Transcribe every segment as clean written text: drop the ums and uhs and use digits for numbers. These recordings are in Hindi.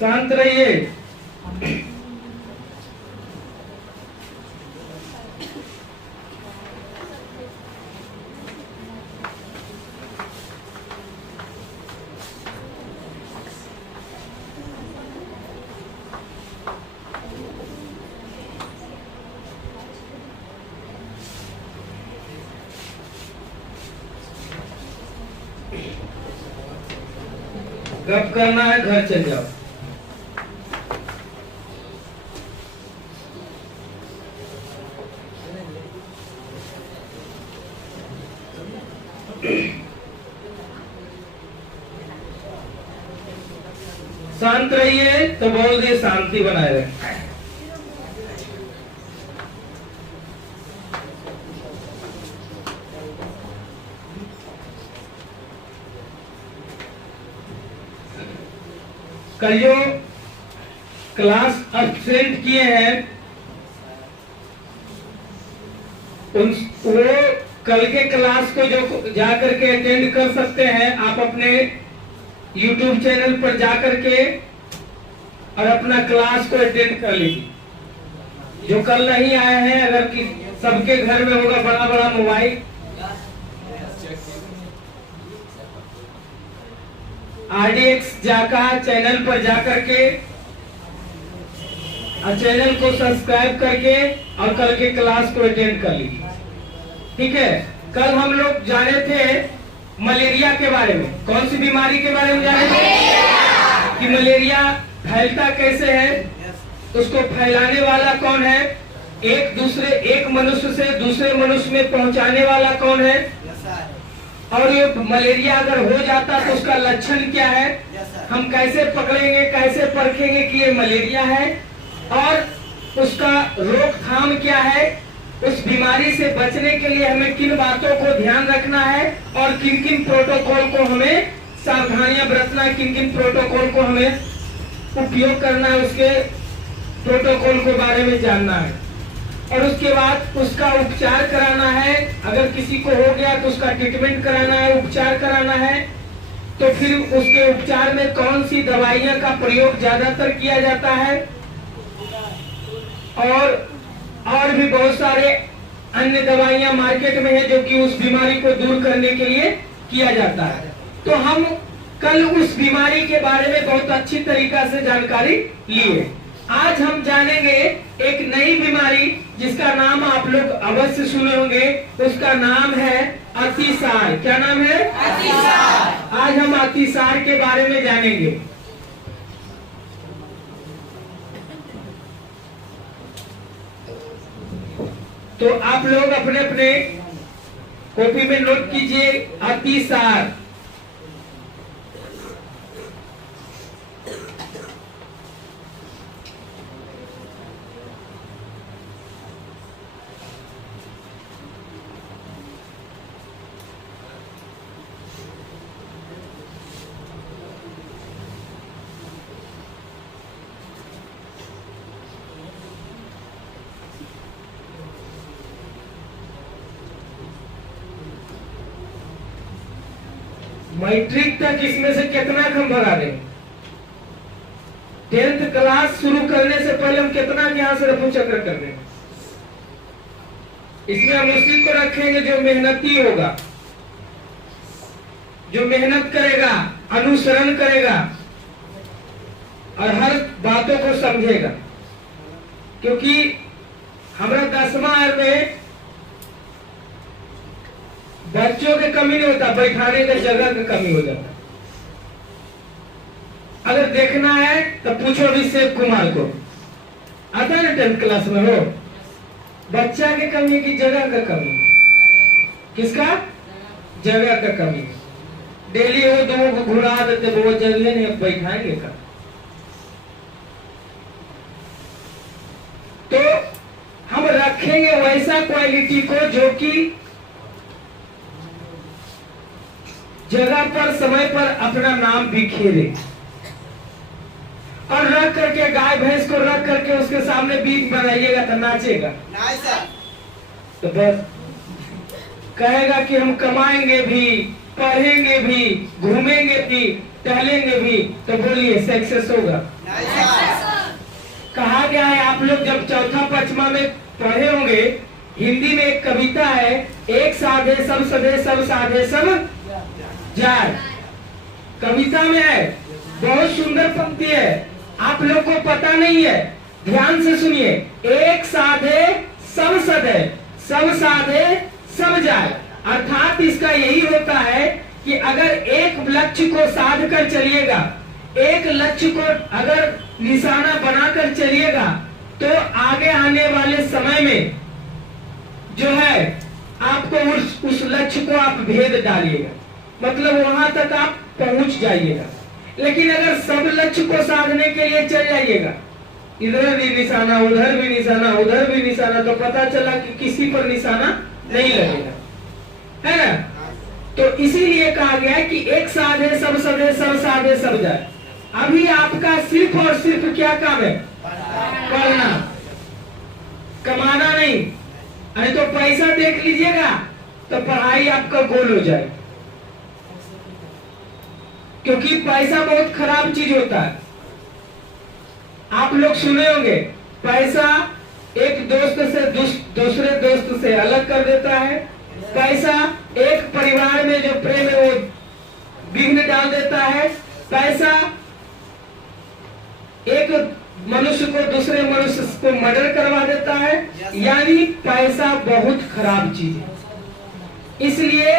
शांत रहिए। गप करना है, घर चल जाओ। शांत रहिए तो बोल दिए, शांति बनाए रहे। कल जो क्लास अब्सेंट किए हैं वो कल के क्लास को जो जाकर के अटेंड कर सकते हैं, आप अपने YouTube चैनल पर जाकर के और अपना क्लास को अटेंड कर लीजिए। जो कल नहीं आए हैं, अगर सबके घर में होगा बड़ा बड़ा मोबाइल, RDX जाकर चैनल पर जाकर के और चैनल को सब्सक्राइब करके और कल के क्लास को अटेंड कर लीजिए। ठीक है। कल हम लोग जाने थे मलेरिया के बारे में। कौन सी बीमारी के बारे में जाने थे? कि मलेरिया फैलता कैसे है, उसको फैलाने वाला कौन है, एक मनुष्य से दूसरे मनुष्य में पहुंचाने वाला कौन है, और ये मलेरिया अगर हो जाता तो उसका लक्षण क्या है, हम कैसे पकड़ेंगे, कैसे परखेंगे कि ये मलेरिया है, और उसका रोकथाम क्या है, उस बीमारी से बचने के लिए हमें किन बातों को ध्यान रखना है और किन किन प्रोटोकॉल को हमें सावधानियां बरतना है, किन किन प्रोटोकॉल को हमें उपयोग करना है, उसके प्रोटोकॉल के बारे में जानना है। और उसके बाद उसका उपचार कराना है। अगर किसी को हो गया तो उसका ट्रीटमेंट कराना है, उपचार कराना है। तो फिर उसके उपचार में कौन सी दवाइयां का प्रयोग ज्यादातर किया जाता है, और भी बहुत सारे अन्य दवाइयां मार्केट में है जो कि उस बीमारी को दूर करने के लिए किया जाता है। तो हम कल उस बीमारी के बारे में बहुत अच्छी तरीका से जानकारी लिए। आज हम जानेंगे एक नई बीमारी जिसका नाम आप लोग अवश्य सुने होंगे। उसका नाम है अतिसार। क्या नाम है? अतिसार। आज हम अतिसार के बारे में जानेंगे। तो आप लोग अपने अपने कॉपी में नोट कीजिए अतिसार। मैट्रिक तक इसमें से कितना हम भगा दें? 10th क्लास शुरू करने से पहले हम कितना यहाँ से रफू चक्र कर दें? इसमें हम उसी को रखेंगे जो मेहनती होगा, जो मेहनत करेगा, अनुसरण करेगा और हर बातों को समझेगा। क्योंकि हमारा 10वां में बच्चों की कमी नहीं होता, बैठाने की जगह की कमी हो जाता। अगर देखना है तो पूछो अभिषेक कुमार को, आता है ना 10th क्लास में हो। बच्चा की कमी की जगह का कमी, किसका? जगह का कमी। डेली वो दो को घुरा देते, वो जगह नहीं, अब बैठाएंगे का। तो हम रखेंगे वैसा क्वालिटी को जो कि जगह पर समय पर अपना नाम बिखेरे, और रख करके गाय भैंस को रख करके उसके सामने बीज बनाइएगा तो नाचेगा। तो बस कहेगा कि हम कमाएंगे भी, पढ़ेंगे भी, घूमेंगे भी, टहलेंगे भी तो बोलिए सक्सेस होगा। कहा गया है, आप लोग जब चौथा पचमा में पढ़े होंगे, हिंदी में एक कविता है, एक साधे सब सधे सब साधे सब जाए। कविता में है, बहुत सुंदर पंक्ति है, आप लोग को पता नहीं है, ध्यान से सुनिए। एक साधे सब सधे सब साधे सब जाए, अर्थात इसका यही होता है कि अगर एक लक्ष्य को साध कर चलिएगा, एक लक्ष्य को अगर निशाना बनाकर चलिएगा, तो आगे आने वाले समय में जो है आपको उस लक्ष्य को आप भेद डालिएगा, मतलब वहां तक आप पहुंच जाइएगा। लेकिन अगर सब लक्ष्य को साधने के लिए चल जाइएगा, इधर भी निशाना उधर भी निशाना उधर भी निशाना, तो पता चला कि किसी पर निशाना नहीं लगेगा, है ना। तो इसीलिए कहा गया है कि एक साधे सब सधे सब साधे सब जाए। अभी आपका सिर्फ और सिर्फ क्या काम है? पढ़ना, कमाना नहीं। अरे तो पैसा देख लीजिएगा तो पढ़ाई आपका गोल हो जाए, क्योंकि पैसा बहुत खराब चीज होता है। आप लोग सुने होंगे, पैसा एक दोस्त से दूसरे दोस्त से अलग कर देता है, पैसा एक परिवार में जो प्रेम है वो विघ्न डाल देता है, पैसा एक मनुष्य को दूसरे मनुष्य को मर्डर करवा देता है। यानी पैसा बहुत खराब चीज है। इसलिए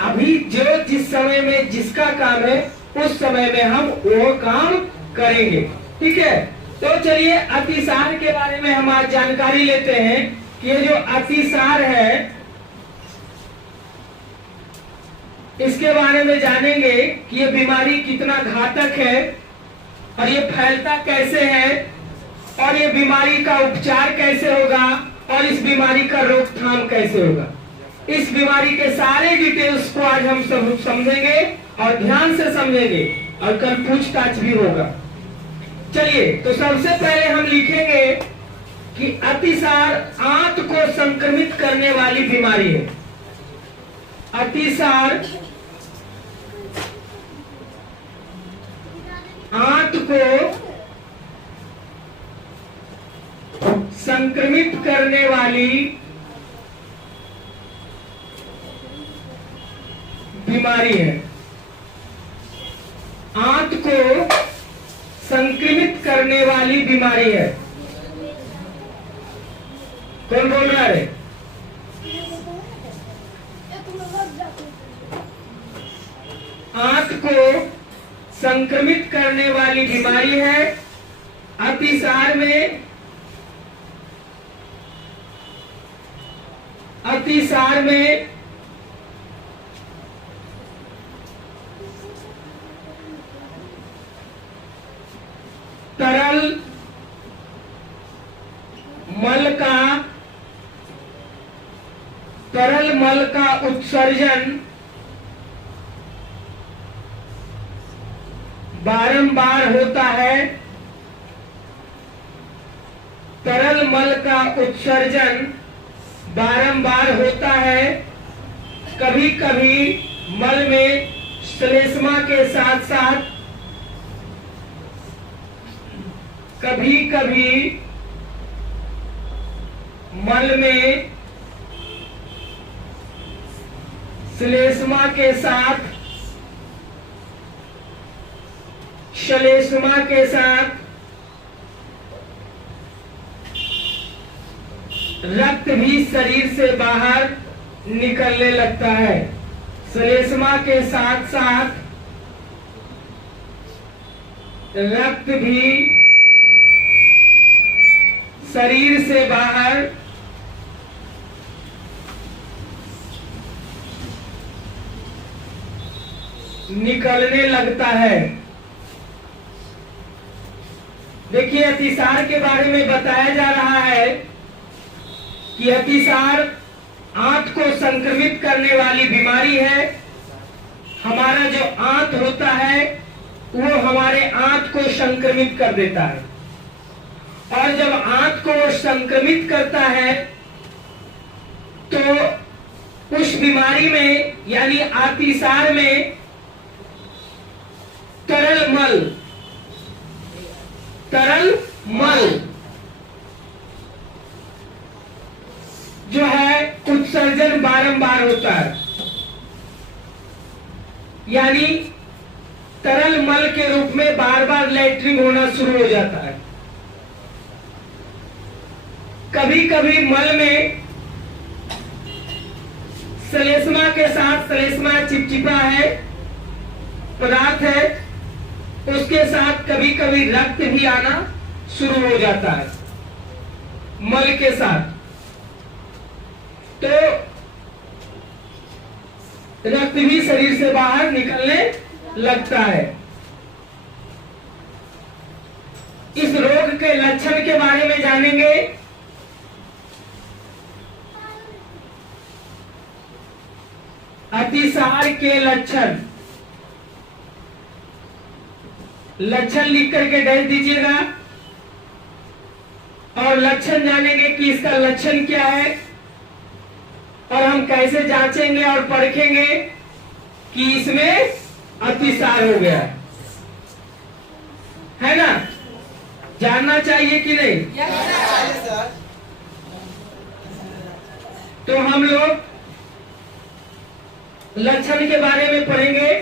अभी जो जिस समय में जिसका काम है, उस समय में हम वो काम करेंगे, ठीक है। तो चलिए अतिसार के बारे में हम आज जानकारी लेते हैं कि ये जो अतिसार है, इसके बारे में जानेंगे कि ये बीमारी कितना घातक है और ये फैलता कैसे है और ये बीमारी का उपचार कैसे होगा और इस बीमारी का रोकथाम कैसे होगा। इस बीमारी के सारे डिटेल्स को आज हम सब समझेंगे और ध्यान से समझेंगे और कल पूछताछ भी होगा। चलिए, तो सबसे पहले हम लिखेंगे कि अतिसार आंत को संक्रमित करने वाली बीमारी है। अतिसार आंत को संक्रमित करने वाली बीमारी है। आंत को संक्रमित करने वाली बीमारी है। कौन बोल रहा है? आंत को संक्रमित करने वाली बीमारी है। अतिसार में तरल मल का उत्सर्जन बारंबार होता है। तरल मल का उत्सर्जन बारंबार होता है। कभी कभी मल में श्लेष्मा के साथ साथ कभी कभी मल में श्लेष्मा के साथ श्लेष्मा के साथ रक्त भी शरीर से बाहर निकलने लगता है। श्लेष्मा के साथ साथ रक्त भी शरीर से बाहर निकलने लगता है। देखिए, अतिसार के बारे में बताया जा रहा है कि अतिसार आंत को संक्रमित करने वाली बीमारी है। हमारा जो आंत होता है वो हमारे आंत को संक्रमित कर देता है, और जब आंत को संक्रमित करता है तो उस बीमारी में यानी अतिसार में तरल मल, तरल मल जो है उत्सर्जन बारंबार होता है, यानी तरल मल के रूप में बार बार लैट्रिन होना शुरू हो जाता है। कभी कभी मल में श्लेष्मा के साथ, श्लेष्मा चिपचिपा है पदार्थ है, उसके साथ कभी कभी रक्त भी आना शुरू हो जाता है मल के साथ। तो रक्त भी शरीर से बाहर निकलने लगता है। इस रोग के लक्षण के बारे में जानेंगे। अतिसार के लक्षण, लक्षण लिख करके डाल दीजिएगा और लक्षण जानेंगे कि इसका लक्षण क्या है और हम कैसे जांचेंगे और परखेंगे कि इसमें अतिसार हो गया है ना। जानना चाहिए कि नहीं? तो हम लोग लक्षण के बारे में पढ़ेंगे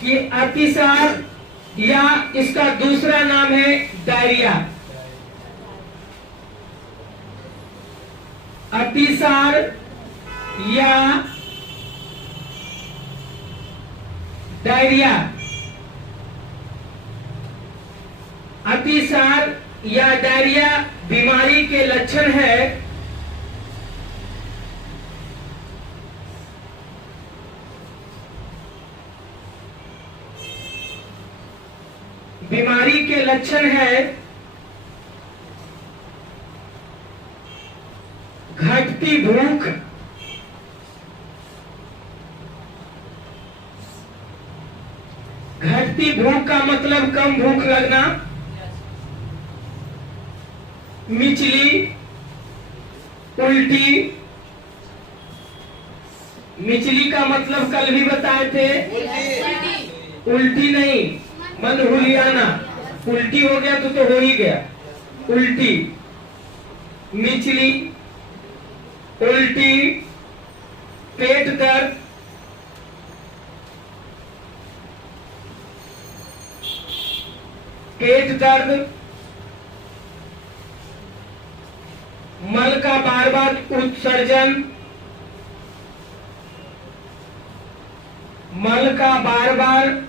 कि अतिसार या इसका दूसरा नाम है डायरिया। अतिसार या डायरिया, अतिसार या डायरिया बीमारी के लक्षण है। बीमारी के लक्षण है घटती भूख, घटती भूख का मतलब कम भूख लगना, मिचली, उल्टी। मिचली का मतलब कल भी बताए थे, उल्टी नहीं, मन हुलियाना। उल्टी हो गया तो हो ही गया। उल्टी, मिचली, उल्टी, पेट दर्द, पेट दर्द, मल का बार बार उत्सर्जन, मल का बार बार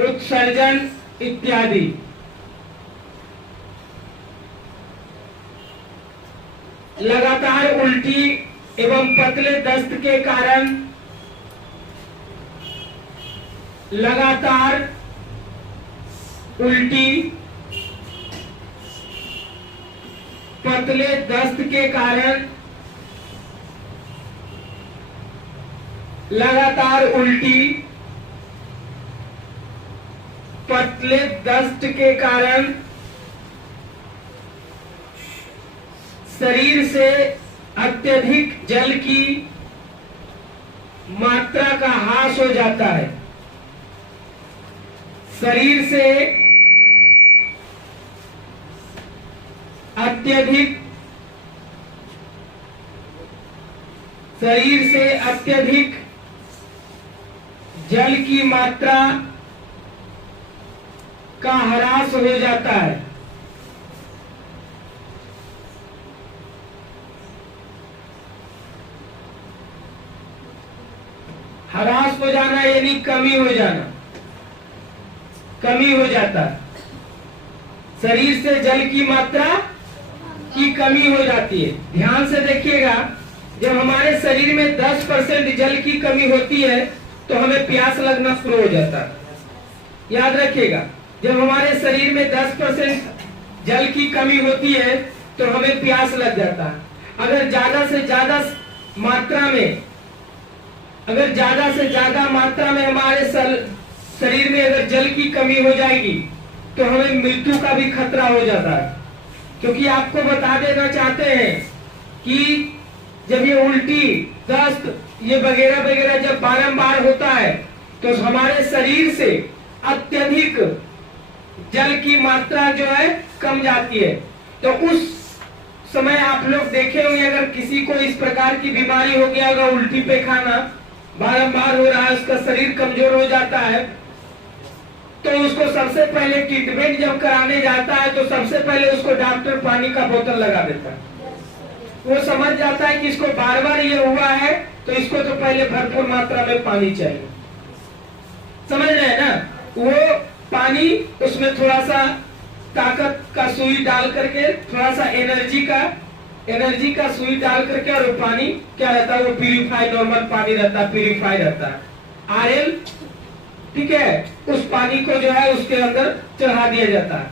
उत्सर्जन इत्यादि। लगातार उल्टी एवं पतले दस्त के कारण लगातार उल्टी, पतले दस्त के कारण लगातार उल्टी, पतले दस्त के कारण शरीर से अत्यधिक जल की मात्रा का ह्रास हो जाता है। शरीर से अत्यधिक, शरीर से अत्यधिक जल की मात्रा का ह्रास हो जाता है। ह्रास हो जाना यानी कमी हो जाना, कमी हो जाता है। शरीर से जल की मात्रा की कमी हो जाती है। ध्यान से देखिएगा, जब हमारे शरीर में 10% जल की कमी होती है तो हमें प्यास लगना शुरू हो जाता है। याद रखिएगा, जब हमारे शरीर में 10% जल की कमी होती है तो हमें प्यास लग जाता है। अगर ज्यादा से ज्यादा मात्रा में, अगर ज्यादा से ज्यादा मात्रा में हमारे शरीर में अगर जल की कमी हो जाएगी तो हमें मृत्यु का भी खतरा हो जाता है। क्योंकि आपको बता देना चाहते हैं कि जब ये उल्टी, दस्त, ये वगैरह वगैरह जब बारंबार होता है तो हमारे शरीर से अत्यधिक जल की मात्रा जो है कम जाती है। तो उस समय आप लोग देखे होंगे, अगर किसी को इस प्रकार की बीमारी हो गया होगा, उल्टी पैखाना बारंबार हो रहा है, उसका शरीर कमजोर हो जाता है, तो उसको सबसे पहले ट्रीटमेंट जब कराने जाता है तो सबसे पहले उसको डॉक्टर पानी का बोतल लगा देता है। वो समझ जाता है कि इसको बार बार ये हुआ है तो इसको तो पहले भरपूर मात्रा में पानी चाहिए। समझ रहे हैं ना? वो पानी, उसमें थोड़ा सा ताकत का सुई डाल करके, थोड़ा सा एनर्जी का सुई डाल करके, और वो पानी क्या रहता है, वो प्यूरिफाइड नॉर्मल पानी रहता है, प्यूरिफाइड रहता है, आरएल, ठीक है। उस पानी को जो है उसके अंदर चढ़ा दिया जाता है।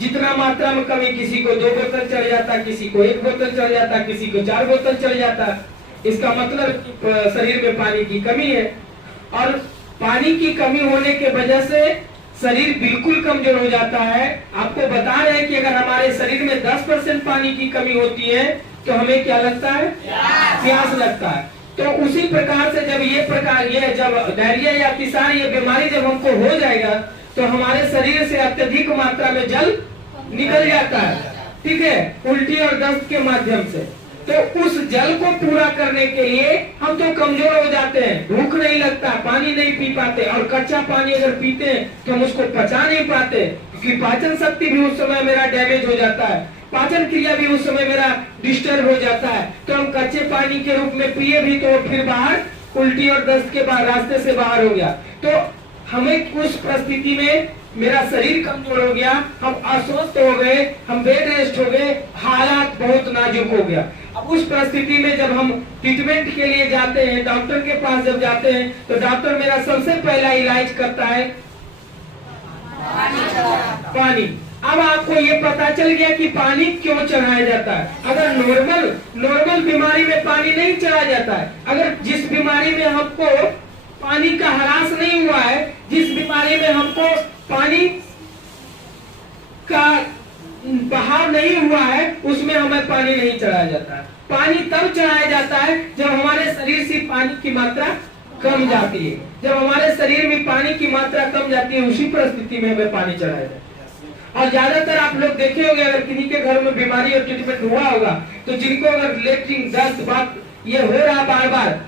जितना मात्रा में कमी, किसी को 2 बोतल चढ़ जाता है, किसी को 1 बोतल चढ़ जाता है, किसी को 4 बोतल चढ़ जाता है। इसका मतलब शरीर में पानी की कमी है, और पानी की कमी होने के वजह से शरीर बिल्कुल कमजोर हो जाता है। आपको बता रहे हैं कि अगर हमारे शरीर में 10% पानी की कमी होती है तो हमें क्या लगता है? प्यास लगता है। तो उसी प्रकार से जब ये जब डायरिया या अतिसार ये बीमारी जब हमको हो जाएगा तो हमारे शरीर से अत्यधिक मात्रा में जल निकल जाता है, ठीक है, उल्टी और दस्त के माध्यम से। तो उस जल को पूरा करने के लिए हम तो कमजोर हो जाते हैं, भूख नहीं लगता, पानी नहीं पी पाते, और कच्चा पानी अगर पीते हैं तो हम उसको पचा नहीं पाते, क्योंकि पाचन शक्ति भी उस समय मेरा डैमेज हो जाता है, पाचन क्रिया भी उस समय मेरा डिस्टर्ब हो जाता है। तो हम कच्चे पानी के रूप में पिए भी तो फिर बाहर उल्टी और दस्त के बाद रास्ते से बाहर हो गया। तो हमें उस परिस्थिति में मेरा शरीर कमजोर हो गया, हम अस्वस्थ हो गए, हम बेड रेस्ट हो गए, हालात बहुत नाजुक हो गया। अब उस परिस्थिति में जब हम ट्रीटमेंट के लिए जाते हैं, डॉक्टर के पास जब जाते हैं तो डॉक्टर मेरा सबसे पहला इलाज करता है पानी। अब आपको ये पता चल गया कि पानी क्यों चढ़ाया जाता है। अगर नॉर्मल बीमारी में पानी नहीं चढ़ाया जाता है, अगर जिस बीमारी में हमको पानी का ह्रास नहीं हुआ है, जिस बीमारी में हमको पानी का बहाव नहीं हुआ है, उसमें हमें पानी नहीं चढ़ाया जाता है। पानी तब चढ़ाया जाता है जब हमारे शरीर से पानी की मात्रा कम जाती है। जब हमारे शरीर में पानी की मात्रा कम जाती है, उसी परिस्थिति में हमें पानी चढ़ाया जाता है। और ज्यादातर आप लोग देखे होंगे, अगर किसी के घर में बीमारी और ट्रीटमेंट हुआ होगा तो जिनको अगर लेटरिन, दस्त, बात ये हो रहा बार बार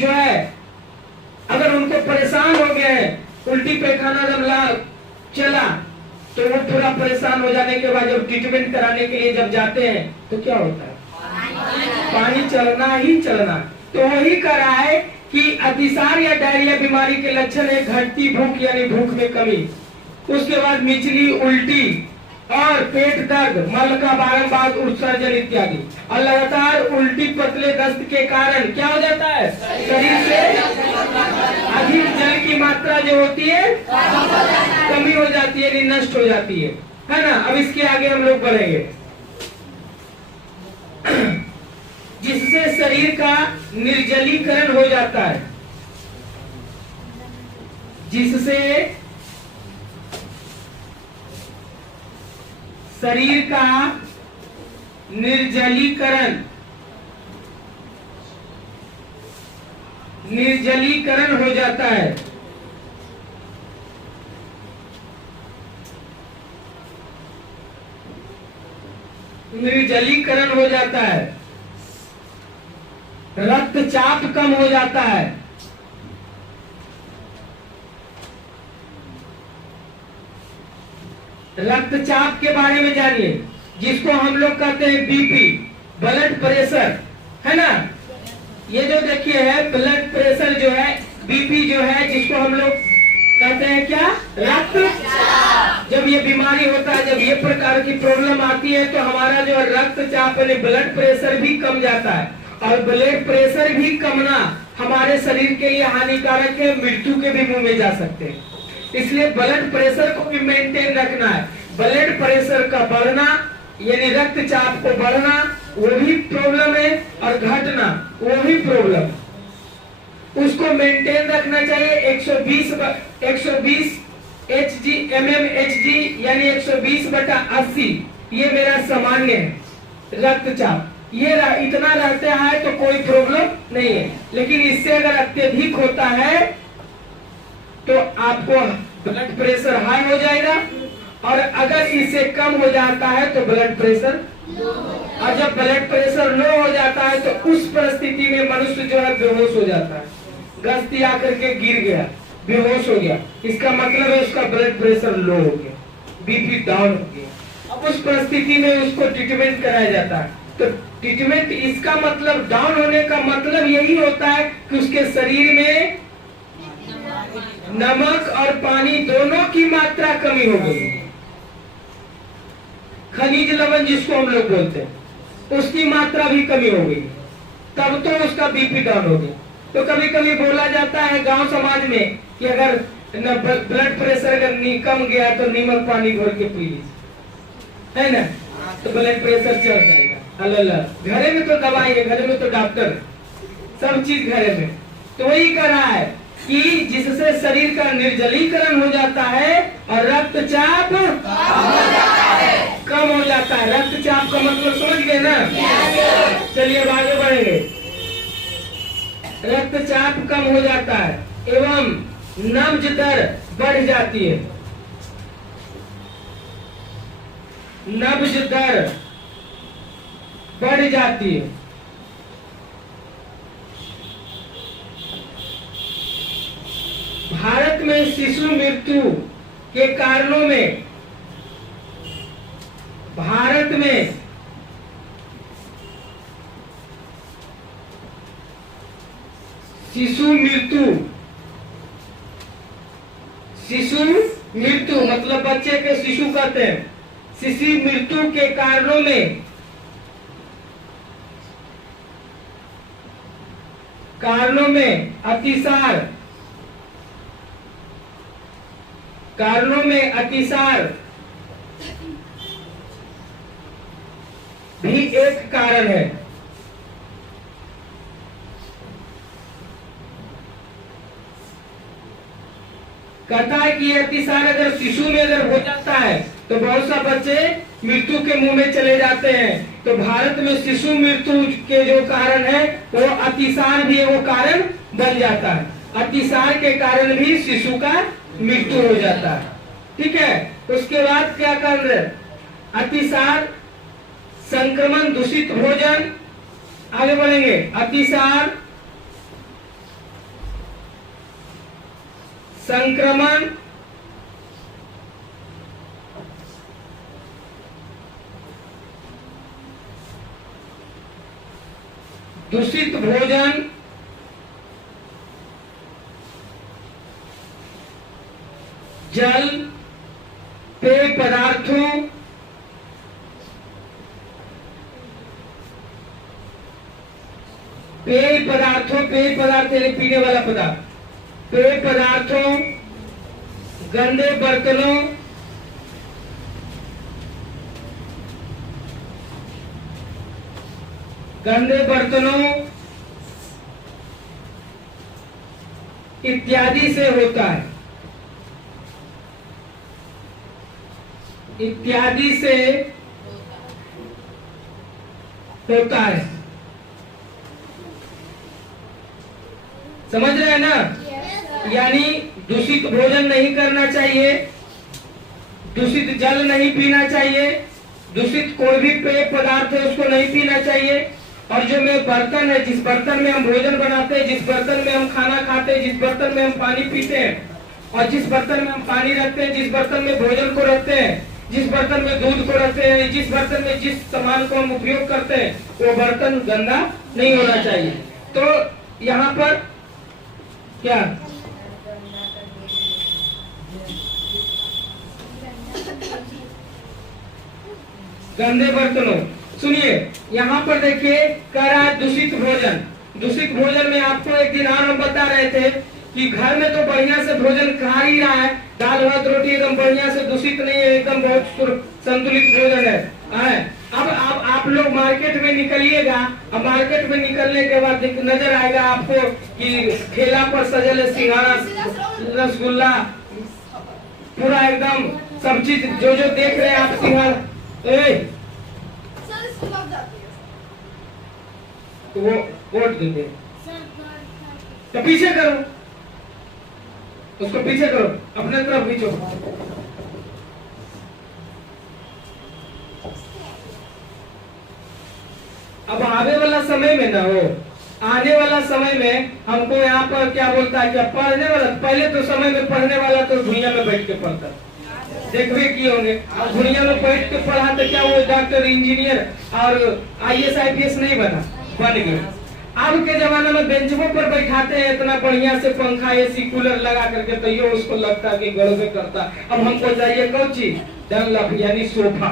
जो है, अगर उनको परेशान हो गए हैं, उल्टी पैखाना जब चला तो वो पूरा परेशान हो जाने के बाद जब ट्रीटमेंट कराने के लिए जब जाते हैं तो क्या होता है? पानी चलना ही चलना। तो वही कर रहा है कि अतिसार या डायरिया बीमारी के लक्षण है घटती भूख यानी भूख में कमी, उसके बाद मिचली, उल्टी और पेट दर्द, मल का बारंबार उत्सर्जन इत्यादि। और लगातार उल्टी, पतले दस्त के कारण क्या हो जाता है? शरीर से अधिक जल की मात्रा जो होती है कमी हो जाती है, नष्ट हो जाती है ना। अब इसके आगे हम लोग बढ़ेंगे, जिससे शरीर का निर्जलीकरण हो जाता है, जिससे शरीर का निर्जलीकरण हो जाता है। निर्जलीकरण हो जाता है, रक्तचाप कम हो जाता है, रक्तचाप के बारे में जानिए, जिसको हम लोग कहते हैं बीपी, ब्लड प्रेशर, है ना। ये जो देखिए है ब्लड प्रेशर जो है, बीपी जो है, जिसको हम लोग कहते हैं क्या? रक्तचाप। जब ये बीमारी होता है, जब ये प्रकार की प्रॉब्लम आती है तो हमारा जो रक्तचाप यानी ब्लड प्रेशर भी कम जाता है। और ब्लड प्रेशर भी कमना हमारे शरीर के लिए हानिकारक है, मृत्यु के भी मुंह में जा सकते हैं। इसलिए ब्लड प्रेशर को भी मेंटेन रखना है। ब्लड प्रेशर का बढ़ना यानी रक्तचाप को बढ़ना वो भी प्रॉब्लम है, और घटना वो भी प्रॉब्लम, उसको मेंटेन रखना चाहिए। 120 mmHg यानी 120/80 ये मेरा सामान्य है रक्तचाप। इतना रहता है तो कोई प्रॉब्लम नहीं है, लेकिन इससे अगर अत्यधिक होता है तो आपको ब्लड प्रेशर हाई हो जाएगा, और अगर इससे कम हो जाता है तो ब्लड प्रेशर, और जब ब्लड प्रेशर लो हो जाता है तो उस परिस्थिति में मनुष्य जो है बेहोश हो जाता है, गस्ती आकर के गिर गया, बेहोश हो गया, इसका मतलब है उसका ब्लड प्रेशर लो हो गया, बीपी डाउन हो गया। अब उस परिस्थिति में उसको ट्रीटमेंट कराया जाता है। तो ट्रीटमेंट, इसका मतलब डाउन होने का मतलब यही होता है कि उसके शरीर में नमक और पानी दोनों की मात्रा कमी हो गई, खनिज लवण जिसको हम लोग बोलते हैं, उसकी मात्रा भी कमी हो गई, तब तो उसका बीपी डाउन हो गया। तो कभी कभी बोला जाता है गांव समाज में कि अगर ब्लड प्रेशर अगर कम गया तो नीमक पानी घोल के पी लीजिए, है ना, तो ब्लड प्रेशर चढ़ जाएगा। अल्लाह, घरे में तो दवाई है, घरे में तो डॉक्टर, सब चीज घरे में। तो वही कर रहा है कि जिससे शरीर का निर्जलीकरण हो जाता है और रक्तचाप कम हो जाता है। रक्तचाप का मतलब समझ गए ना? चलिए अब आगे बढ़ेंगे। रक्तचाप कम हो जाता है एवं नब्ज दर बढ़ जाती है। नब्ज दर बढ़ जाती है। भारत में शिशु मृत्यु के कारणों में, भारत में शिशु मृत्यु मतलब बच्चे के शिशु कहते हैं। शिशु मृत्यु के कारणों में अतिसार भी एक कारण है। कहता है कि अतिसार अगर शिशु में अगर हो जाता है तो बहुत सा बच्चे मृत्यु के मुंह में चले जाते हैं। तो भारत में शिशु मृत्यु के जो कारण है वो अतिसार भी वो कारण बन जाता है। अतिसार के कारण भी शिशु का मृत्यु हो जाता है। ठीक है, उसके बाद क्या कारण है? अतिसार, संक्रमण, दूषित भोजन। आगे बढ़ेंगे। अतिसार, संक्रमण, दूषित भोजन, जल, पेय पदार्थों, पेय पदार्थ यानी पीने वाला पदार्थ, पेय पदार्थों, गंदे बर्तनों, इत्यादि से होता है। इत्यादि से होता है। समझ रहे हैं ना? यानी दूषित भोजन नहीं करना चाहिए, दूषित जल नहीं पीना चाहिए, दूषित कोई भी पेय पदार्थ है उसको नहीं पीना चाहिए। और जो में बर्तन है, जिस बर्तन में हम भोजन बनाते हैं, जिस बर्तन में हम खाना खाते हैं, जिस बर्तन में हम पानी पीते हैं, और जिस बर्तन में हम पानी रखते हैं, जिस बर्तन में भोजन को रखते हैं, जिस बर्तन में दूध को रखते हैं, जिस बर्तन में जिस सामान को हम उपयोग करते हैं, वो बर्तन गंदा नहीं होना चाहिए। तो यहाँ पर क्या गंदे बर्तनों, सुनिए यहाँ पर देखिए कह रहा है दूषित भोजन। दूषित भोजन में आपको एक दिन और हम बता रहे थे कि घर में तो बढ़िया से भोजन खा ही रहा है, दाल भात रोटी एकदम बढ़िया से, दूषित नहीं है, एकदम बहुत संतुलित भोजन है। अब आप लोग मार्केट में निकलिएगा, अब मार्केट में निकलने के बाद नजर आएगा आपको कि ठेला पर सजल सिंघाड़ा, रसगुल्ला, पूरा एकदम सब चीज जो देख रहे हैं आप सिंघाड़ा। तो वो वोट देते हैं। तो पीछे करो, उसको पीछे करो, अपने तरफ खींचो। अब आने वाला समय में ना हो, आने वाला समय में हमको यहाँ पर क्या बोलता है, क्या पढ़ने वाला, पहले तो समय में पढ़ने वाला तो दुनिया में बैठ के पढ़ता, देखते किए होंगे। अब दुनिया में बैठ के पढ़ा तो क्या वो डॉक्टर, इंजीनियर और IAS IPS नहीं बन गए। अब के जमाने में बेंचों पर बैठाते हैं इतना बढ़िया से, पंखा AC कूलर लगा करके, तो ये उसको लगता है कि गड़बड़ करता। अब हमको चाहिए कौन चीज, डनलप यानी सोफा,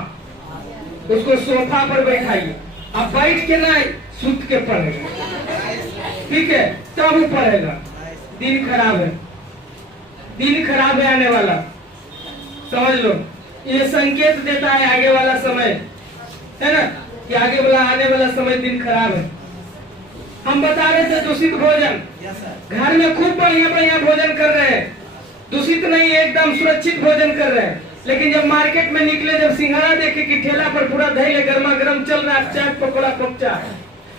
उसको सोफा पर बैठाइए, अब बैठ के ना सुत के पढ़ेगा, ठीक है, तब वो पढ़ेगा। दिन खराब है, दिन खराब है आने वाला, समझ लो। ये संकेत देता है आगे वाला समय, है ना, कि आगे वाला आने वाला समय दिन खराब है। हम बता रहे थे दूषित भोजन, घर में खूब बढ़िया बढ़िया भोजन कर रहे हैं, दूषित नहीं, एकदम सुरक्षित भोजन कर रहे हैं, लेकिन जब मार्केट में निकले, जब सिंघाड़ा देखे कि ठेला पर पूरा धैले गर्मा गर्म चल रहा है, चाट पकौड़ा पकचा,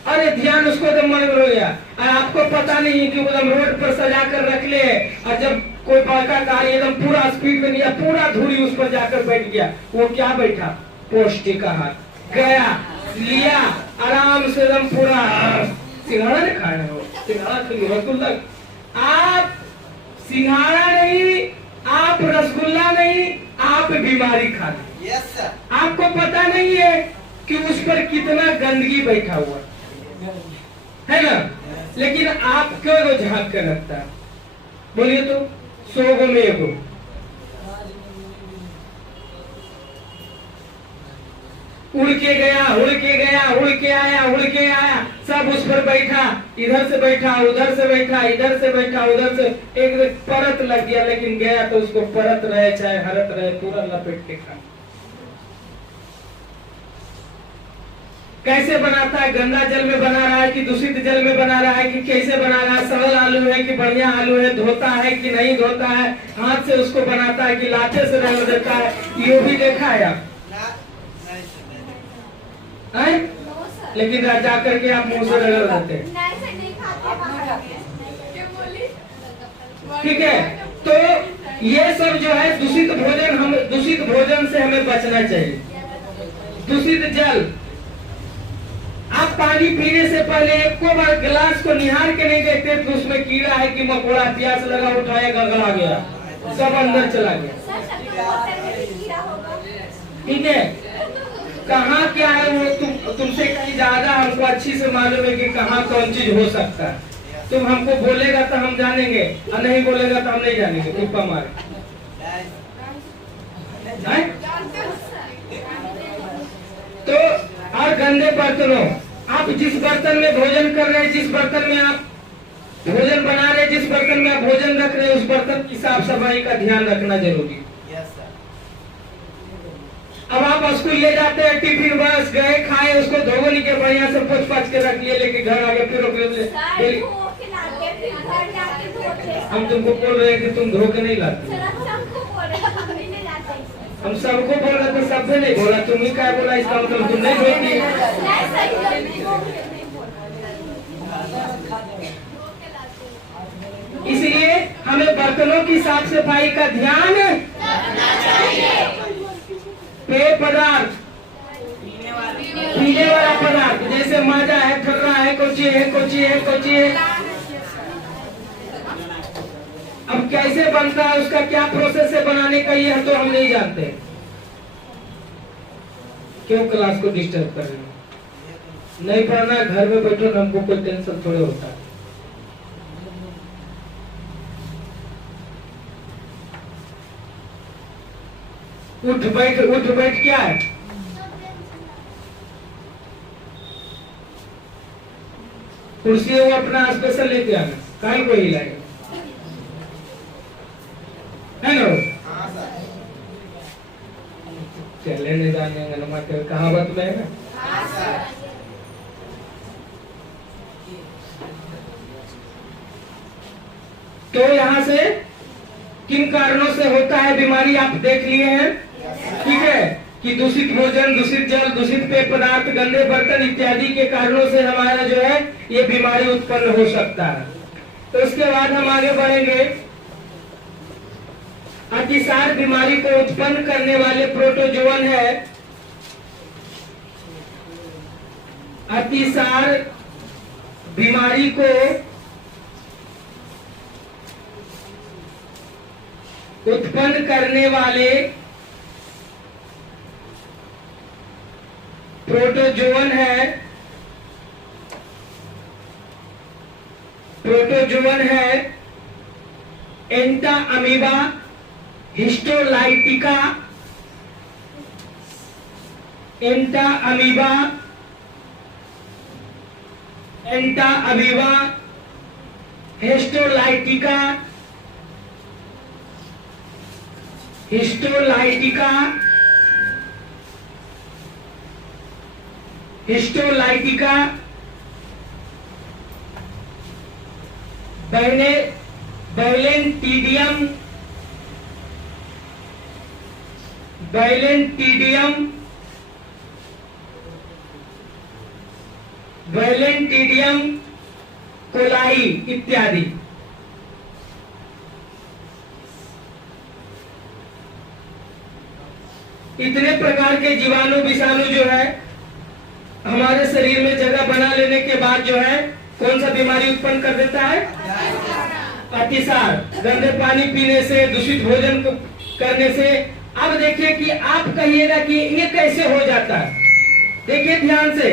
अरे ध्यान उसको एकदम मन में हो गया, और आपको पता नहीं कि एकदम रोड पर सजा कर रख ले, और जब कोई बड़का गाड़ी एकदम पूरा स्पीड में गया, पूरा धूली उस पर जाकर बैठ गया, वो क्या बैठा, पौष्टिक आहार गया, लिया आराम से, एकदम पूरा सिंघाड़ा नहीं खाए हो, सिंघाड़ा खाइए, रसगुल्ला, आप सिंघाड़ा नहीं, आप रसगुल्ला नहीं, आप बीमारी खा रहे। Yes sir. आपको पता नहीं है कि उस पर कितना गंदगी बैठा हुआ है ना, लेकिन आप क्यों वो झांक कर रखता है, बोलिए तो, 100 गो में एगो। उड़ के गया, उड़ के गया, उड़ के आया, उड़ के आया, सब उस पर बैठा, इधर से बैठा, उधर से बैठा, इधर से बैठा, उधर से, एक परत लग गया, लेकिन गया तो उसको परत रहे चाहे हरत रहे, पूरा लपेट के खा। कैसे बनाता है, गंदा जल में बना रहा है कि दूषित जल में बना रहा है, कि कैसे बना रहा है, सरल आलू है कि बढ़िया आलू है, धोता है कि नहीं धोता है, हाथ से उसको बनाता है कि लाते से रंग देता है, ये भी देखा है आप, लेकिन जा करके आप मुंह से रगड़ देते हैं, ठीक है। तो ये सब जो है दूषित भोजन, हम दूषित भोजन से हमें बचना चाहिए। दूषित जल, आप पानी पीने से पहले एक को बार गिलास को निहार के नहीं देखते तो उसमें कीड़ा है कि मकोड़ा, प्यास लगा, उठाया, गड़गड़ा गया, सब अंदर चला गया, ठीक है। कहाँ क्या है वो तुमसे कहीं ज्यादा हमको अच्छी से मालूम है कि कहाँ कौन चीज हो सकता है। तुम हमको बोलेगा तो हम जानेंगे, और नहीं बोलेगा तो हम नहीं जानेंगे, तुक्का मारे। तो और गंदे बर्तनों, आप जिस बर्तन में भोजन कर रहे हैं, जिस बर्तन में आप भोजन बना रहे हैं, जिस बर्तन में आप भोजन रख रहे हैं, उस बर्तन की साफ सफाई का ध्यान रखना जरूरी है। अब आप स्कूल ले जाते हैं, टिफिन बस गए, खाए, उसको धोने के बढ़िया से पोंछ पाछ के रख लिए, लेके घर आगे फिर हम तुमको बोल रहे हैं कि तुम धो के नहीं लाते, हम सबको बोल रहे थे, सबसे नहीं बोला, तुम ही क्या बोला, इसका मतलब तुम नहीं धोती। इसलिए हमें बर्तनों की साफ सफाई का ध्यान रखना चाहिए। पेय पदार्थ, पीने वाला पदार्थ, जैसे माजा है, ठर्रा है, कोची है, कोची है, कोची है, अब कैसे बनता है, उसका क्या प्रोसेस है बनाने का, ये तो हम नहीं जानते। क्यों क्लास को डिस्टर्ब कर रहे हो, नहीं पढ़ना, घर में बैठो, हमको कोई टेंशन थोड़े होता है। उठ बैठ क्या है, कुर्सी वो अपना स्पेशल लेके आना, कल को ही लाएगा, है ना। चले नहीं जाने कहावत में है ना। तो यहाँ से किन कारणों से होता है बीमारी आप देख लिए हैं, ठीक है, कि दूषित भोजन, दूषित जल, दूषित पेय पदार्थ, गंदे बर्तन इत्यादि के कारणों से हमारा जो है ये बीमारी उत्पन्न हो सकता है। तो इसके बाद हम आगे बढ़ेंगे। अतिसार बीमारी को उत्पन्न करने वाले प्रोटोजोअन है। अतिसार बीमारी को उत्पन्न करने वाले प्रोटोजोअन है। प्रोटोजोअन है Entamoeba, histolytica, Entamoeba, Entamoeba, histolytica, histolytica, histolytica, Balantidium, Balantidium, Balantidium coli इत्यादि। इतने प्रकार के जीवाणु विषाणु जो है हमारे शरीर में जगह बना लेने के बाद जो है कौन सा बीमारी उत्पन्न कर देता है? अतिसार। गंदे पानी पीने से, दूषित भोजन करने से। अब देखिए कि आप कहिएगा कि ये कैसे हो जाता है। देखिए ध्यान से,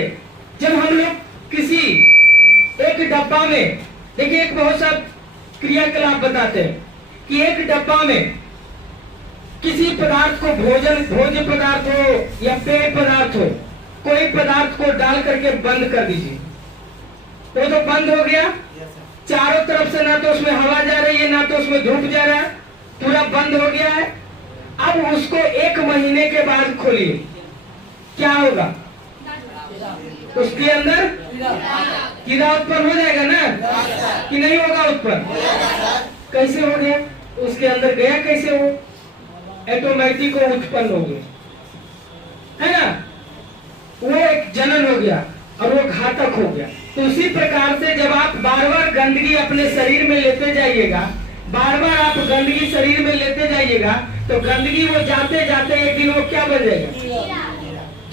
जब हम लोग किसी एक डब्बा में, देखिए एक बहुत सा क्रियाकलाप बताते हैं कि एक डब्बा में किसी पदार्थ को, भोज्य पदार्थ हो या पेय पदार्थ हो, कोई पदार्थ को डाल करके बंद कर दीजिए। वो तो बंद हो गया, चारों तरफ से ना तो उसमें हवा जा रही है ना तो उसमें धूप जा रहा है, पूरा बंद हो गया है। अब उसको 1 महीने के बाद खोलिए, क्या होगा? उसके अंदर कीड़ा उत्पन्न हो जाएगा ना, कि नहीं होगा उत्पन्न? कैसे हो गया? उसके अंदर गया कैसे? वो ऑटोमेटिक उत्पन्न हो गया, है ना? वो एक जनन हो गया और वो घातक हो गया। तो उसी प्रकार से जब आप बार बार गंदगी अपने शरीर में लेते जाइएगा, बार बार आप गंदगी शरीर में लेते जाइएगा, तो गंदगी वो जाते जाते एक दिन वो क्या बन जाएगा?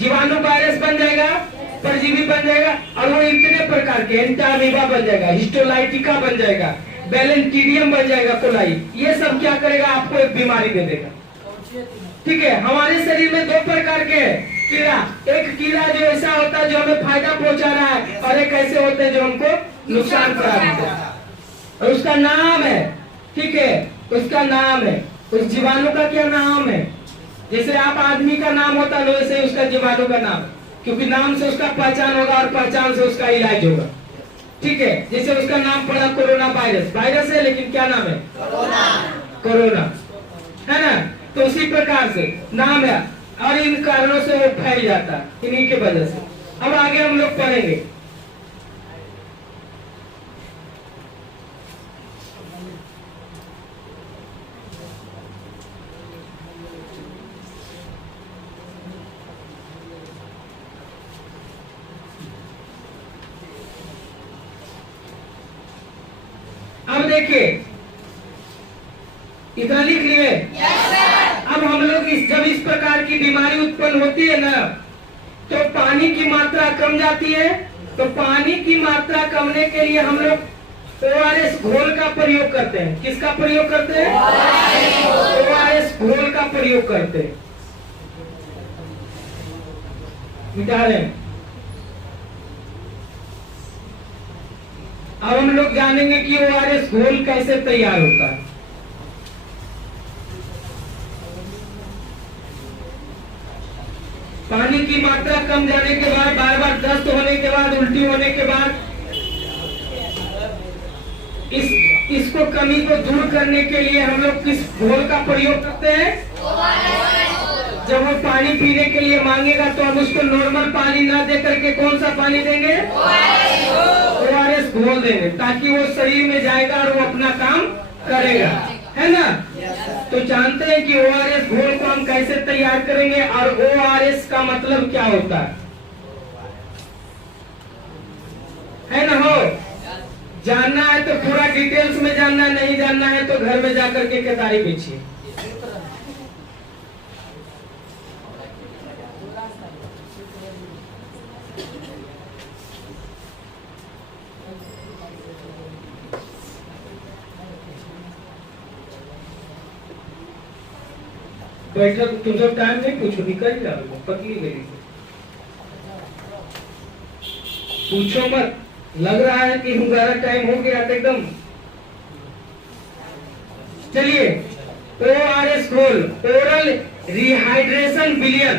जीवाणु वायरस बन जाएगा, परजीवी बन जाएगा, और वो इतने प्रकार के एंटा अमीबा बन जाएगा, हिस्टोलाइटिका बन जाएगा, बैलेंटीडियम बन जाएगा, कोलाई। ये सब क्या करेगा? आपको एक बीमारी दे देगा। ठीक है, हमारे शरीर में 2 प्रकार के कीड़ा। एक कीड़ा जो ऐसा होता है जो हमें फायदा पहुंचा रहा है, और एक ऐसे होते हैं जो हमको नुकसान करा देता है, और उसका नाम है, ठीक है, उसका नाम है, उस जीवाणु का क्या नाम है? जैसे आप आदमी का नाम होता है वैसे उसका जीवाणु का नाम, क्योंकि नाम से उसका पहचान होगा और पहचान से उसका इलाज होगा। ठीक है, जैसे उसका नाम पड़ा कोरोना वायरस, वायरस है लेकिन क्या नाम है? कोरोना, है ना? तो उसी प्रकार से नाम है, और इन कारणों से वो फैल जाता है, इन्हीं के वजह से। अब आगे हम लोग पढ़ेंगे। अब देखिए, इतना लिख लिए? अब हम लोग जब इस प्रकार की बीमारी उत्पन्न होती है ना, तो पानी की मात्रा कम जाती है। तो पानी की मात्रा कमने के लिए हम लोग ORS घोल का प्रयोग करते हैं। किसका प्रयोग करते हैं? ORS घोल का प्रयोग करते हैं। मिटा रहे हैं। अब हम लोग जानेंगे कि ORS घोल कैसे तैयार होता है। पानी की मात्रा कम जाने के बाद, बार बार दस्त होने के बाद, उल्टी होने के बाद, इसको कमी को दूर करने के लिए हम लोग किस घोल का प्रयोग करते हैं? जब वो पानी पीने के लिए मांगेगा तो हम उसको नॉर्मल पानी ना दे करके कौन सा पानी देंगे? ORS घोल देंगे, ताकि वो शरीर में जाएगा और वो अपना काम करेगा, है ना? तो जानते हैं कि ORS घोल को हम कैसे तैयार करेंगे और ORS का मतलब क्या होता है ना? हो जानना है तो पूरा डिटेल्स में जानना, नहीं जानना है तो घर में जाकर के केतारी बेचिए। बैठक तुम सब टाइम नहीं पूछो, निकल जाओ पतली मेरी से पूछो मत। लग रहा है कि हमारा टाइम हो गया तो एकदम। चलिए, ORS घोल, ओरल रिहाइड्रेशन विलियन।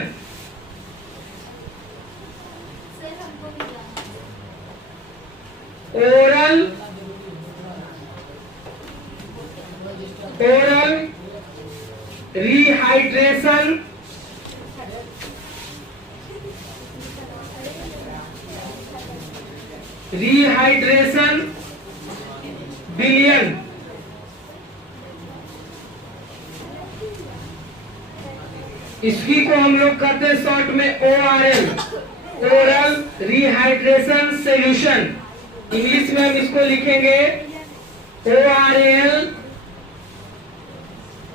ओरल रिहाइड्रेशन विलियन। इसकी को हम लोग कहते हैं शॉर्ट में ORL, oral rehydration solution. English में हम इसको लिखेंगे ORL,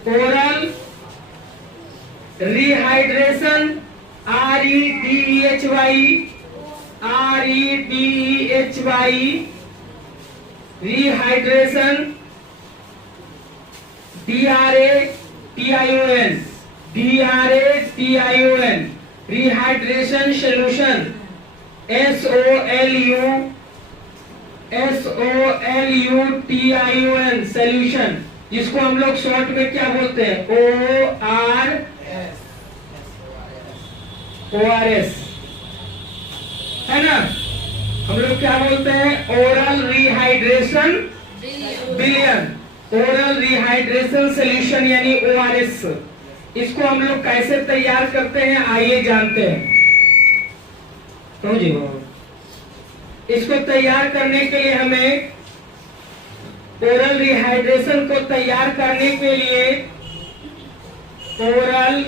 oral rehydration, REDHY, rehydration, DRATION, rehydration solution, SOLUTION solution, जिसको हम लोग शॉर्ट में क्या बोलते हैं? ORS, है ना? हम लोग क्या बोलते हैं? ओरल रिहाइड्रेशन विलियन, ओरल रिहाइड्रेशन सॉल्यूशन यानी ORS। इसको हम लोग कैसे तैयार करते हैं आइए जानते हैं। समझिए, इसको तैयार करने के लिए हमें ओरल रिहाइड्रेशन को तैयार करने के लिए ओरल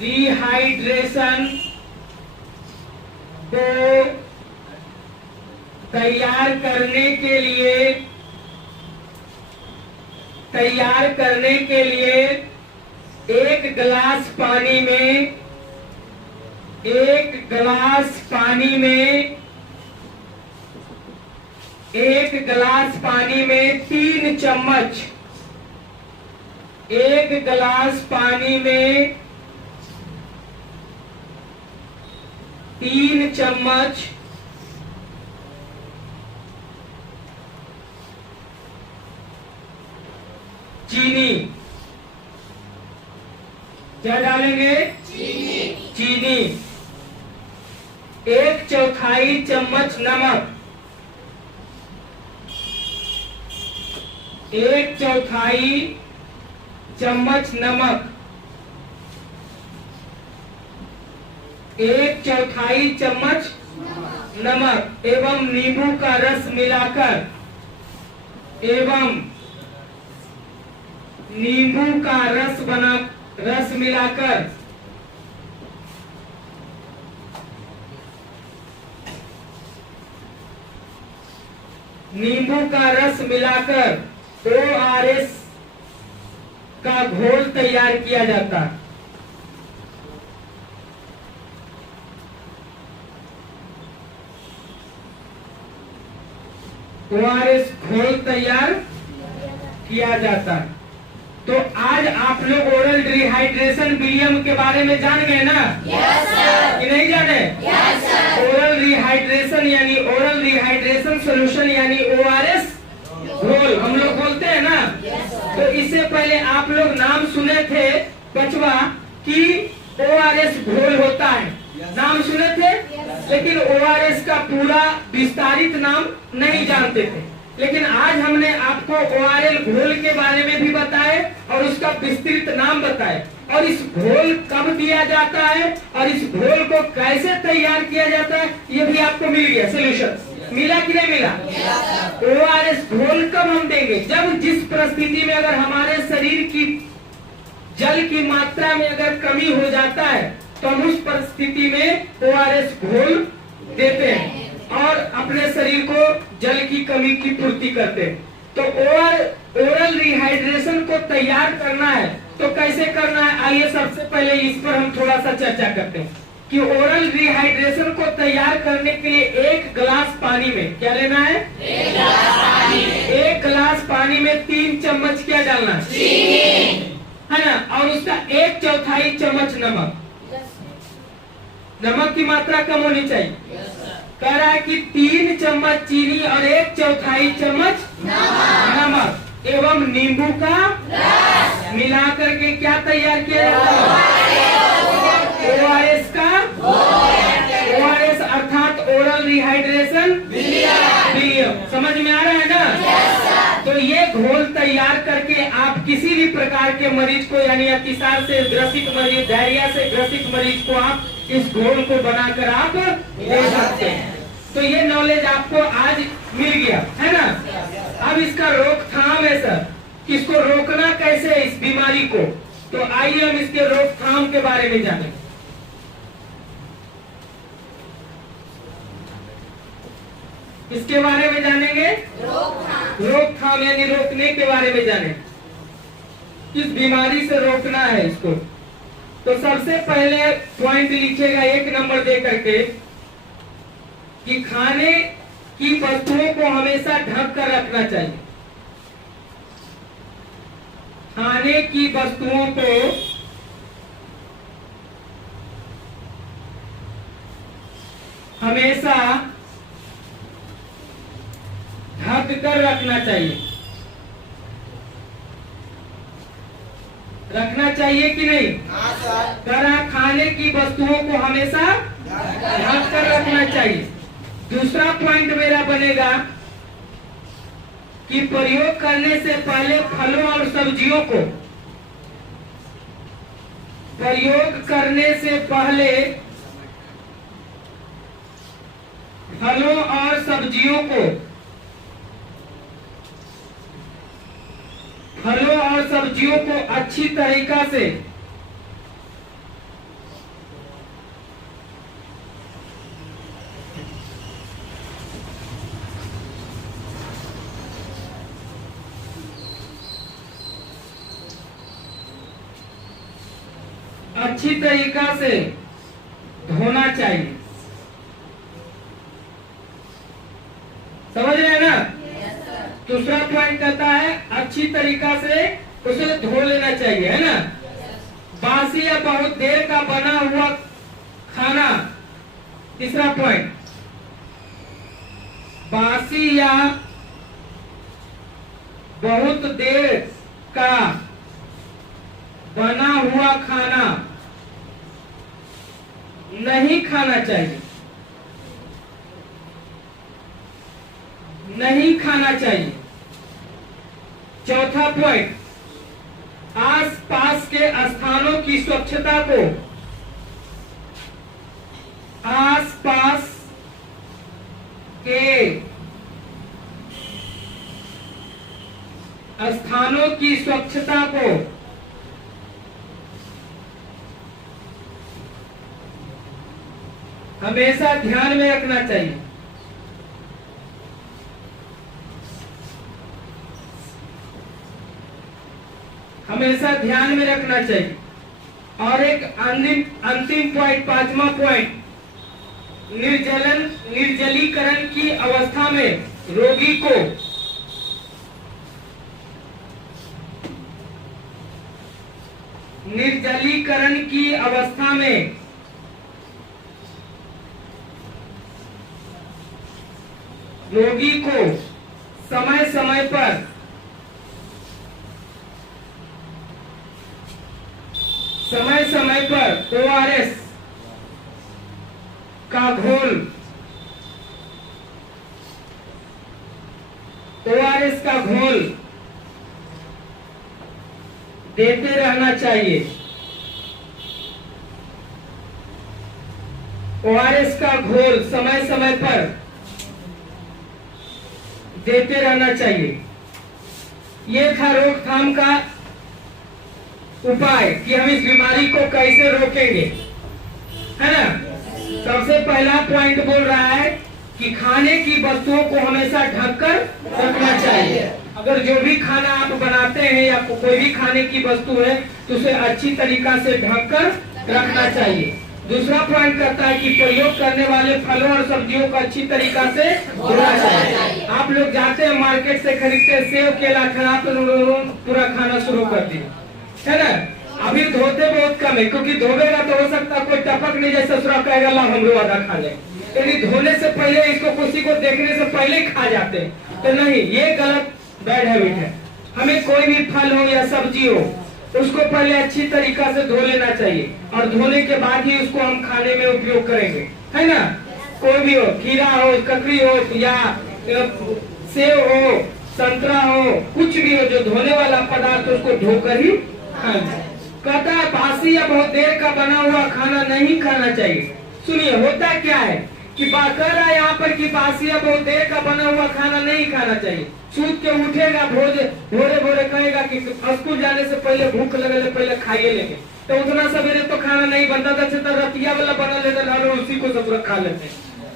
रिहाइड्रेशन को तैयार करने के लिए एक गिलास पानी में 3 चम्मच, 1 गिलास पानी में 3 चम्मच चीनी। क्या डालेंगे? चीनी। 1/4 चम्मच नमक, 1/4 चम्मच नमक, 1/4 चम्मच नमक एवं नींबू का रस मिलाकर, ORS का घोल तैयार किया जाता है। ORS घोल तैयार किया जाता है। तो आज आप लोग ओरल रिहाइड्रेशन विलियम के बारे में जान गए ना? Yes sir. कि नहीं जाने? Yes sir. ओरल रिहाइड्रेशन यानी ओरल रिहाइड्रेशन सॉल्यूशन यानी ORS घोल हम लोग बोलते हैं ना? Yes sir. तो इससे पहले आप लोग नाम सुने थे बचवा कि ORS घोल होता है, नाम सुने थे, लेकिन ORS का पूरा विस्तारित नाम नहीं जानते थे। लेकिन आज हमने आपको ORL घोल के बारे में भी बताए और उसका विस्तृत नाम बताए, और इस घोल कब दिया जाता है और इस घोल को कैसे तैयार किया जाता है ये भी आपको मिल गया सॉल्यूशन। मिला कि नहीं मिला? ORS घोल कब हम देंगे? जब जिस परिस्थिति में अगर हमारे शरीर की जल की मात्रा में अगर कमी हो जाता है तो हम उस परिस्थिति में ORS घोल देते हैं और अपने शरीर को जल की कमी की पूर्ति करते हैं। तो ओरल रिहाइड्रेशन को तैयार करना है तो कैसे करना है? आइए सबसे पहले इस पर हम थोड़ा सा चर्चा करते हैं कि ओरल रिहाइड्रेशन को तैयार करने के लिए 1 गिलास पानी में क्या लेना है? 1 गिलास पानी में 3 चम्मच क्या डालना है ना? और उसका 1/4 चम्मच नमक। नमक की मात्रा कम होनी चाहिए। कह रहा है कि 3 चम्मच चीनी और 1/4 चम्मच नमक एवं नींबू का मिला करके क्या तैयार किया जाता है? ORS का ORS अर्थात ओरल रिहाइड्रेशन विलियम। समझ में आ रहा है ना? तो ये घोल तैयार करके आप किसी भी प्रकार के मरीज को यानी अतिसार से ग्रसित मरीज, डायरिया से ग्रसित मरीज को आप इस घोल को बनाकर आप दे सकते हैं। तो ये नॉलेज आपको आज मिल गया है ना? अब इसका रोकथाम है सर, किसको रोकना कैसे है इस बीमारी को? तो आइए हम इसके रोकथाम के बारे में जानें। इसके बारे में जानेंगे, रोकथाम यानी रोकने के बारे में जाने, किस बीमारी से रोकना है इसको। तो सबसे पहले पॉइंट लिखेगा 1 नंबर दे करके कि खाने की वस्तुओं को हमेशा ढक कर रखना चाहिए। खाने की वस्तुओं को हमेशा ढक कर रखना चाहिए। रखना चाहिए कि नहीं? करा खाने की वस्तुओं को हमेशा ढक कर रखना चाहिए। दूसरा पॉइंट मेरा बनेगा कि प्रयोग करने से पहले फलों और सब्जियों को प्रयोग करने से पहले फलों और सब्जियों को अच्छी तरीका से धोना चाहिए। समझ रहे हैं ना? दूसरा पॉइंट कहता है अच्छी तरीका से उसे धो लेना चाहिए, है ना? बासी या बहुत देर का बना हुआ खाना। तीसरा पॉइंट, बासी या बहुत देर का बना हुआ खाना नहीं खाना चाहिए, नहीं खाना चाहिए। चौथा पॉइंट, आसपास के स्थानों की स्वच्छता को आसपास के स्थानों की स्वच्छता को हमेशा ध्यान में रखना चाहिए। हमेशा ध्यान में रखना चाहिए। और एक अंतिम पॉइंट, 5वां पॉइंट, निर्जलीकरण की अवस्था में रोगी को निर्जलीकरण की अवस्था में रोगी को समय समय पर ORS का घोल देते रहना चाहिए। ORS का घोल समय समय पर देते रहना चाहिए। ये था रोकथाम का उपाय कि हम इस बीमारी को कैसे रोकेंगे, है ना। सबसे पहला पॉइंट बोल रहा है कि खाने की वस्तुओं को हमेशा ढककर रखना चाहिए। अगर जो भी खाना आप बनाते हैं या कोई भी खाने की वस्तु है तो उसे अच्छी तरीका से ढककर रखना चाहिए। दूसरा पॉइंट कहता है कि प्रयोग करने वाले फलों और सब्जियों को अच्छी तरीका से धोना चाहिए। आप लोग जाते हैं मार्केट से खरीदते हैं सेब केला, खराब पूरा खाना शुरू कर दिया, है ना। अभी धोते बहुत कम है, क्योंकि धोबेगा तो हो सकता है कोई टपक नहीं जाए, ससुरा कहेगा ला हम लोग आधा खा ले। यदि धोने से पहले इसको किसी को देखने से पहले खा जाते हैं तो नहीं, ये गलत बैड हैबिट है। हमें कोई भी फल हो या सब्जी हो उसको पहले अच्छी तरीका से धो लेना चाहिए और धोने के बाद ही उसको हम खाने में उपयोग करेंगे, है ना। कोई भी हो, खीरा हो, ककड़ी हो या सेब हो, संतरा हो, कुछ भी हो जो धोने वाला पदार्थ उसको धोकर ही खाना। कहता है बासी या बहुत देर का बना हुआ खाना नहीं खाना चाहिए। सुनिए होता क्या है कि कह रहा है यहाँ पर कि बासी या बहुत देर का बना हुआ खाना नहीं खाना चाहिए। सूत के उठेगा भोरे भोरे कहेगा कि स्कूल जाने से पहले भूख लगे पहले खाइए लेंगे, तो उतना सवेरे तो खाना नहीं बनता था, तो रतिया वाला बना लेता उसी को सब खा लेते।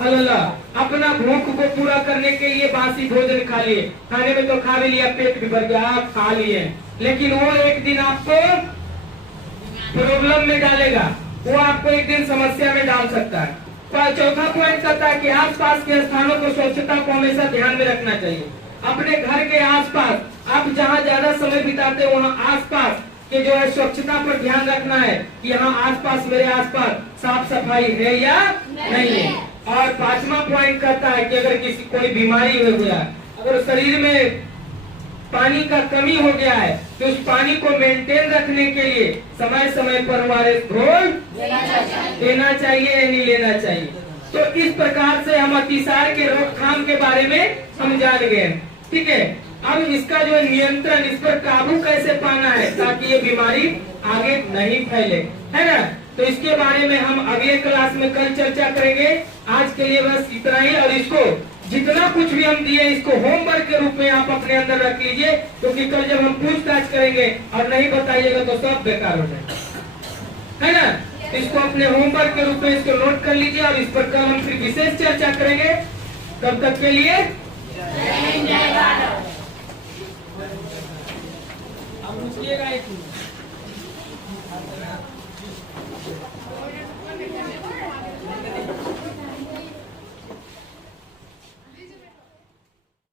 अल्लाह अपना भूख को पूरा करने के लिए बासी भोजन खा लिए, खाने में तो खा भी लिया, पेट भी भर गया, आप खा लिए, लेकिन वो एक दिन आपको प्रॉब्लम में डालेगा, वो आपको एक दिन समस्या में डाल सकता है। चौथा पॉइंट कहता है कि आसपास के स्थानों को स्वच्छता को हमेशा ध्यान में रखना चाहिए। अपने घर के आसपास आप जहाँ ज्यादा समय बिताते हैं वहाँ आसपास के जो है स्वच्छता पर ध्यान रखना है कि यहाँ आसपास मेरे आसपास साफ सफाई है या नहीं है। और पांचवा पॉइंट कहता है कि अगर किसी कोई बीमारी हो गया, अगर शरीर में पानी का कमी हो गया है तो उस पानी को मेंटेन रखने के लिए समय समय पर ORS घोल देना चाहिए या नहीं लेना चाहिए। तो इस प्रकार से हम अतिसार के रोकथाम के बारे में हम जान गए, ठीक है। अब इसका जो नियंत्रण, इस पर काबू कैसे पाना है ताकि ये बीमारी आगे नहीं फैले, है ना। तो इसके बारे में हम अगले क्लास में कल चर्चा करेंगे। आज के लिए बस इतना ही, और इसको जितना कुछ भी हम दिए इसको होमवर्क के रूप में आप अपने अंदर रख लीजिए, क्योंकि कल जब हम पूछताछ करेंगे और नहीं बताइएगा तो सब बेकार हो जाएगा, है ना। इसको अपने होमवर्क के रूप में इसको नोट कर लीजिए और इस पर कल हम फिर विशेष चर्चा करेंगे। तब तक के लिए अब पूछिएगा एक